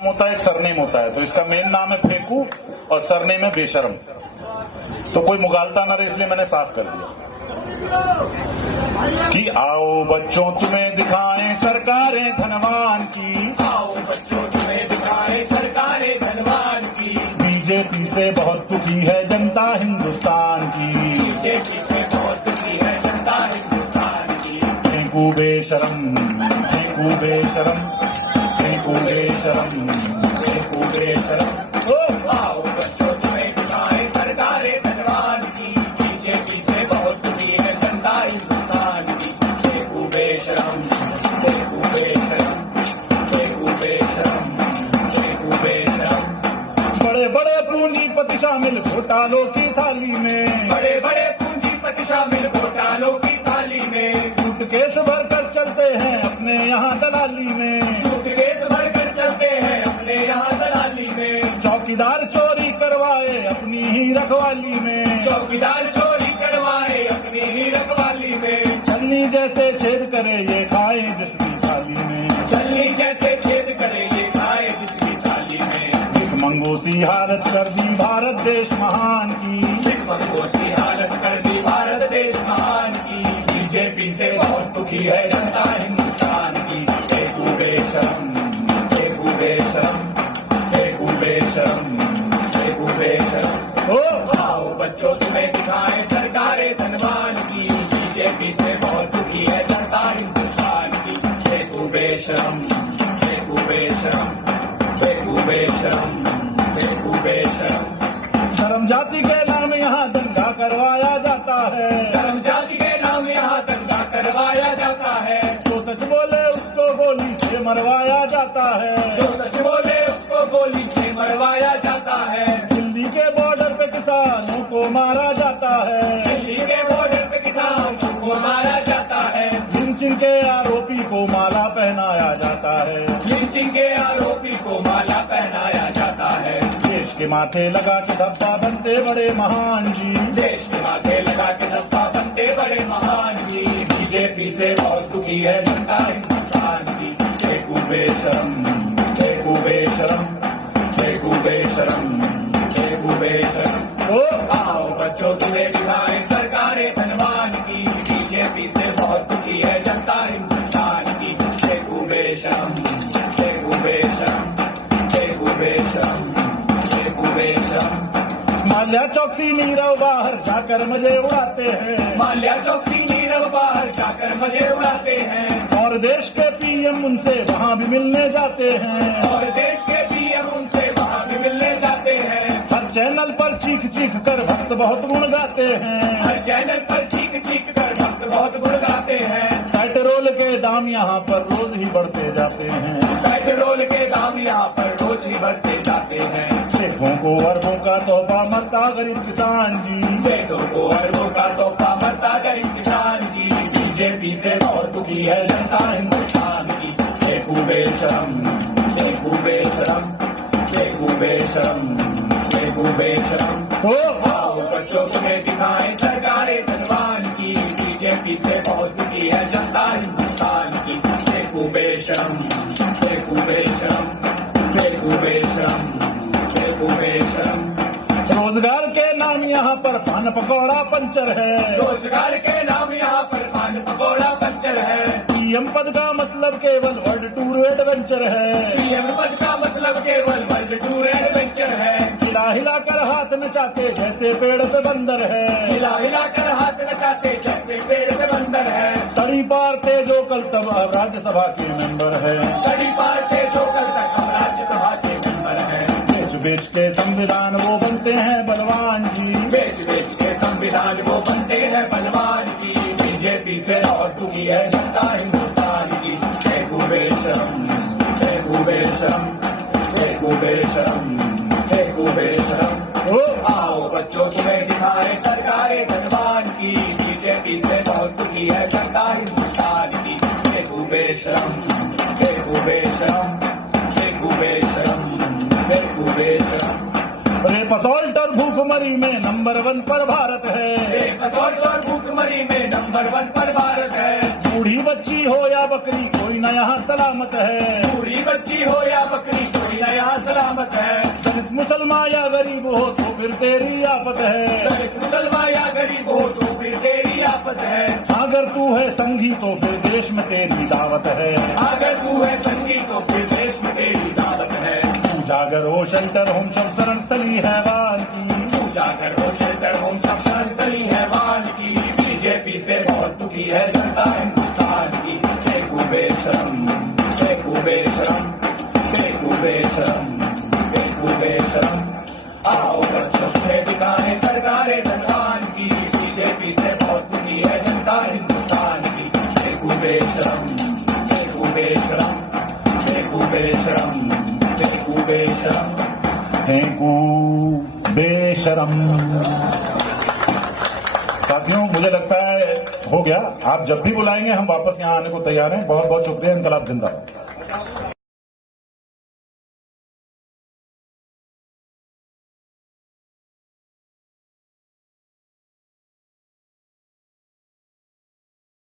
होता है, एक सरनेम होता है। तो इसका मेन नाम है फेंकू और सरनेम है बेशरम। तो कोई मुगालता ना रहे इसलिए मैंने साफ कर दिया कि आओ बच्चों तुम्हें दिखाएं सरकारें धनवान की, आओ बच्चों तुम्हें दिखाए सरकारें धनवान की। बीजेपी से बहुत दुखी है जनता हिंदुस्तान की, बीजेपी से बहुत दुखी है जनता हिंदुस्तान की। फेंकू बेशरम, फेंकू बेशरम, फेंकू बेशरम, फेंकू बेशरम। आओ बच्चों तुम्हें दिखाए सरकारें धनवान की। बीजेपी से बहुत दुखी है जनता हिंदुस्तान की। फेंकू बेशरम, फेंकू बेशरम, फेंकू बेशरम, फेंकू बेशरम। बड़े बड़े पूंजीपति शामिल घोटालों की थाली में, बड़े बड़े पूंजीपति शामिल घोटालों की थाली में। सूटकेस भरकर चलते हैं अपने यहाँ दलाली में, सूटकेस भरकर चलते हैं अपने यहाँ दलाली में। चौकीदार चोरी करवाए अपनी ही रखवाली में, चौकीदार चोरी करवाए अपनी ही रखवाली में। छलनी जैसे छेद करे ये खाए जिसकी थाली में, छलनी जैसे छेद करे ये खाए जिसकी थाली में। भिखमंगों सी हालत कर दी भारत देश महान की, भिखमंगों की हालत कर दी भारत देश महान की। बीजेपी से बहुत दुखी है जनता हिंदुस्तान की। फेंकू बेशरम, फेंकू बेशरम, फेंकू बेशरम, फेंकू बेशरम। आओ बच्चों तुम्हें दिखाए सरकारें धनवान की। बीजेपी से बहुत दुखी है जनता हिंदुस्तान की। फेंकू बेशरम, फेंकू बेशरम, फेंकू बेशरम, फेंकू बेशरम। धर्म जाति के नाम यहाँ दंगा करवाया जाता है, धर्म जाति के नाम यहाँ दंगा करवाया जाता है। जो सच बोले उसको गोली से मरवाया जाता है, जो सच बोले उसको गोली से मरवाया जाता है। दिल्ली के बॉर्डर पे किसानों को मारा जाता है, दिल्ली के बॉर्डर पे किसानों को मारा जाता है। लिंचिंग के आरोपी को माला पहनाया जाता है, लिंचिंग के आरोपी को माला पहनाया जाता है। देश के माथे लगा के धब्बा बनते बड़े महान जी, देश के माथे लगा के धब्बा बनते बड़े महान जी। बीजेपी से बहुत दुखी है जनता हिंदुस्तान की। फेंकू बेशरम, फेंकू बेशरम, फेंकू बेशरम, फेंकू बेशरम। आओ बच्चों तुम्हें दिखाए सरकारें धनवान की। बीजेपी से बहुत दुखी है जनता हिंदुस्तान की। फेंकू बेशरम, फेंकू बेशरम, फेंकू बेशरम, फेंकू बेशरम। माल्या चौकसी नीरव बाहर जाकर मजे उड़ाते हैं, माल्या चौकसी नीरव बाहर जाकर मजे उड़ाते हैं। और देश के पीएम उनसे वहाँ भी मिलने जाते हैं, और देश के पीएम उनसे वहाँ भी मिलने जाते हैं। हर चैनल पर चीख चीख कर भक्त बहुत गुण गाते हैं, हर चैनल पर चीख चीख कर भक्त बहुत गुण गाते हैं। पेट्रोल के दाम यहाँ पर रोज ही बढ़ते जाते हैं, पेट्रोल के दाम यहाँ पर रोज ही बढ़ते जाते हैं। देशों को अरबों का तोहफा मरता गरीब किसान जी, देशों को अरबों का तोहफा मरता गरीब किसान जी। बीजेपी से बहुत दुखी है जनता हिंदुस्तान की। फेंकू बेशरम, फेंकू बेशरम, फेंकू बेशरम, फेंकू बेशरम। आओ बच्चों तुम्हें दिखाए सरकारें धनवान की। बीजेपी से बहुत दुखी है जनता हिंदुस्तान की। फेंकू बेशरम, फेंकू बेशरम, फेंकू बेशरम, फेंकू बेशरम। रोजगार के नाम यहाँ पर पान पकौड़ा पंचर है, रोजगार के नाम यहाँ पर पान पकौड़ा पंचर है। पीएम पद का मतलब केवल वर्ल्ड टूर एडवेंचर है, पीएम पद का मतलब केवल वर्ल्ड टूर एडवेंचर है। हिला हिला कर हाथ नचाते जैसे पेड़ पे बंदर है, हिला हिला कर हाथ नचाते जैसे पेड़ पे बंदर है। तड़ी पारते जो कल तब अब राज्यसभा के मेंबर है, तड़ी पार के जो कल तक हम राज्यसभा के मेंबर हैं। देश बेच के संविधान वो बनते हैं बलवान जी, बेच बेच के संविधान वो बनते हैं बलवान जी। बीजेपी से बहुत दुखी है जनता हिंदुस्तान की। फेंकू बेशरम, फेंकू बेशरम, फेंकू बेशरम, फेंकू बेशरम। आओ बच्चों तुम्हें दिखाए सरकारें धनवान की। बीजेपी से बहुत दुखी है जनता हिंदुस्तान की। फेंकू बेशरम, फेंकू बेशरम, फेंकू बेशरम, फेंकू बेशरम। रेपसोल्ट और भूखमरी में नंबर 1 पर भारत है, रेपसोल्ट और भूखमरी में नंबर 1 पर भारत है। बूढ़ी बच्ची हो या बकरी कोई न यहाँ सलामत है, बूढ़ी बच्ची हो या बकरी कोई न सलामत है। दलित मुसलमान या गरीब हो तो फिर तेरी आफत है। दलित मुसलमान या गरीब हो तो फिर तेरी आफत है। अगर तू है संगी तो फिर देश में तेरी दावत है। अगर तू है संगी तो फिर देश में तेरी दावत है। जागर हो शेल्टर होम सब शरण स्थली है वाल की। जाकर हो शेल्टर होम सब शरण स्थली है वाल की। बीजेपी से बहुत दुखी है जनता हिंदुस्तान की। देखो बेशरम, देखो बेशरम, देखो बेशरम, देखो बेशरम। आओ बच्चों से दिखाए सरकारें धनवान की। बीजेपी से बहुत दुखी है जनता हिंदुस्तान की। देखो बेशरम, देखो बेशरम, देखो बेशरम, देखो बेशरम, फेंकू बेशरम। साथियों मुझे लगता है हो गया। आप जब भी बुलाएंगे हम वापस यहाँ आने को तैयार हैं। बहुत बहुत शुक्रिया। इनकलाब जिंदाबाद।